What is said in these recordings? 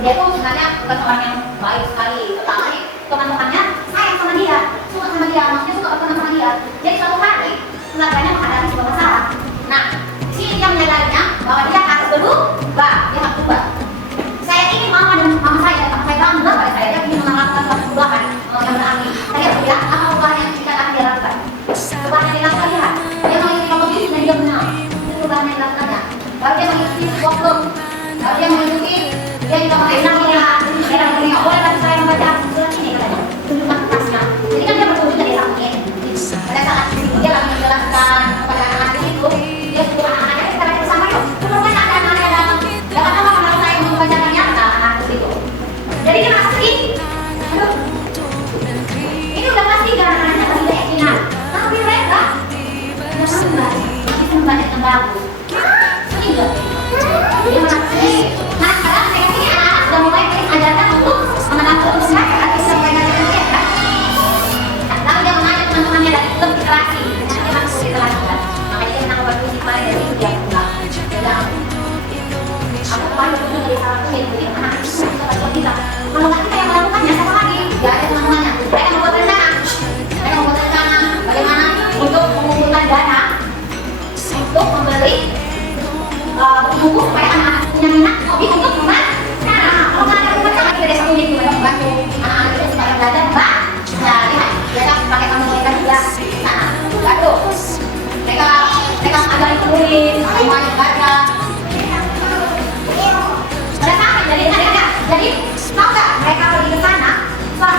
Dia tuh sebenarnya bukan orang yang baik sekali, tetapi teman-temannya sayang sama dia, suka sama dia, maksudnya suka berteman sama dia. Jadi suatu hari keluarganya menghadapi sebuah masalah. Nah, si yang menyadarinya bahwa dia harus berubah, dia harus berubah. Saya ini mama saya bangga pada saya, dia ingin menerapkan suatu perubahan yang berarti. Saya bilang apa perubahan yang kita akan dia lakukan? Perubahan yang dilakukan dia mengikuti kompetisi dan dia menang. Itu perubahan yang dilakukannya. Lalu dia mengikuti sebuah klub, lalu dia mengikuti. Dia juga mengenal dia boleh tapi saya membaca surat ini katanya tunjukkan kertasnya. Jadi kan dia berkunjung dari langit. Pada saat dia lagi menjelaskan kepada anak-anak itu, dia suruh anak-anaknya kita baca bersama yuk. Kemudian ada anak-anak yang datang, jangan sama menurut saya untuk membacakannya anak itu. Jadi dia pasti, aduh, ini udah pasti anak-anaknya tadi keyakinan. Tapi mereka masih membaca yang bagus. Ini enggak. Dia menasih. Nah sekarang saya ini anak-anak sudah mulai diajarkan untuk menenangkan untuk mereka bisa mengajarkan dia kan. Lalu dia mengajak teman-temannya dari klub literasi. Dia masuk literasi kan. Makanya dia menang kompetisi kemarin dari itu dia pulang. Dia bilang, aku kemarin berkunjung dari salah satu jadi anak itu suka buat kita. Kalau nggak kita yang melakukannya siapa lagi? Dia ada teman-temannya. Mereka membuat rencana. Mereka membuat rencana bagaimana untuk mengumpulkan dana untuk membeli buku supaya anak-anak punya minat hobi untuk membaca. Nah, kalau nggak ada membaca lagi dari satu minggu mereka membantu anak-anak itu supaya belajar membaca. Nah, lihat, mereka pakai kamu mereka juga. Nah, bantu. Mereka ajarin tulis, semuanya baca. Mereka jadi mau nggak mereka pergi ke sana? Wah,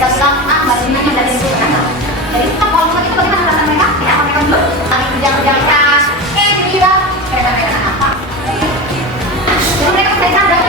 mereka bilang ah bajunya dari itu kan. Jadi kalau seperti itu bagaimana perasaan mereka? Ya apa mereka dulu lagi kerja keras, dia mereka apa? Jadi mereka berarti